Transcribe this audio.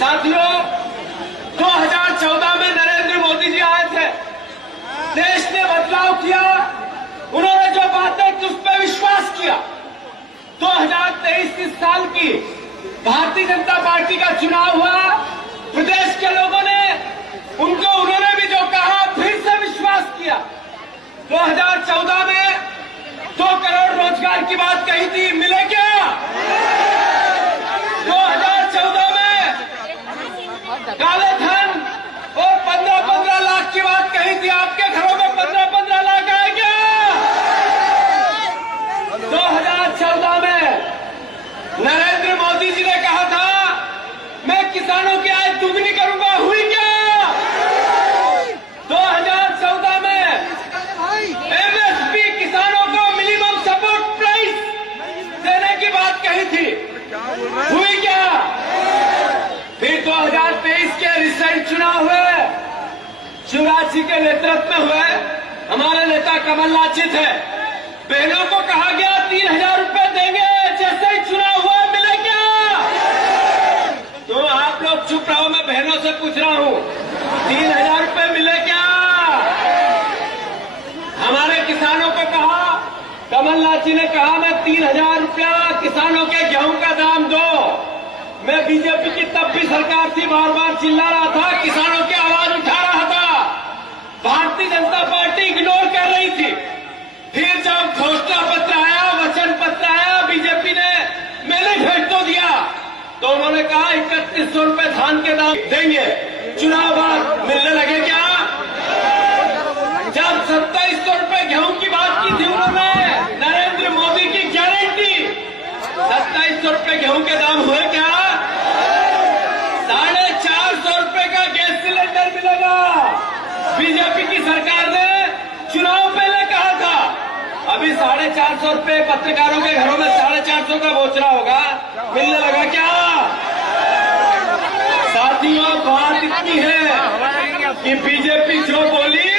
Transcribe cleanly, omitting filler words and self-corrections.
साथियों, 2014 में नरेंद्र मोदी जी आए थे, देश ने बदलाव किया, उन्होंने जो बातें की उस पर विश्वास किया। 2023 इस साल की भारतीय जनता पार्टी का चुनाव हुआ, प्रदेश के लोगों ने उन्होंने भी जो कहा फिर से विश्वास किया। 2014 में 2 करोड़ रोजगार की बात कही थी, मिले क्या? 2014 में काले धन और 15-15 लाख की बात कही थी, आपके घरों में 15-15 लाख आए क्या? 2014 में नरेंद्र मोदी जी ने कहा था मैं किसानों की आय दुगनी करूंगा, हुई क्या? 2014 में एमएसपी किसानों को मिनिमम सपोर्ट प्राइस देने की बात कही थी, हुई क्या? फिर 2023 के रिसेंट चुनाव हुए, शिवराज जी के नेतृत्व में हुए, हमारे नेता कमलनाथ जी थे, बहनों को कहा गया 3,000 रुपए देंगे, जैसे ही चुनाव हुआ मिले क्या? तो आप लोग चुप रहो, मैं बहनों से पूछ रहा हूं 3,000 रुपए मिले क्या? हमारे किसानों को कहा, कमलनाथ जी ने कहा मैं 3,000 रुपया किसानों के गेहूं का दाम दो। मैं बीजेपी की तब भी सरकार थी, बार बार चिल्ला रहा था, किसानों की आवाज उठा रहा था, भारतीय जनता पार्टी इग्नोर कर रही थी। फिर जब घोषणा पत्र आया, वचन पत्र आया, बीजेपी ने मैंने भेज तो दिया, तो उन्होंने कहा 3100 रुपए धान के दाम देंगे, चुनाव बाद मिलने लगे क्या? जब 2700 रुपए गेहूं की बात की थी उन्होंने, नरेंद्र मोदी की गारंटी, 2700 रुपए गेहूं के दाम हुए क्या? 450 रुपए का गैस सिलेंडर मिलेगा, बीजेपी की सरकार ने चुनाव पहले कहा था। अभी 450 रुपए पत्रकारों के घरों में 450 का बोचरा होगा, मिलने लगा क्या? साथियों, बात इतनी है कि बीजेपी जो बोली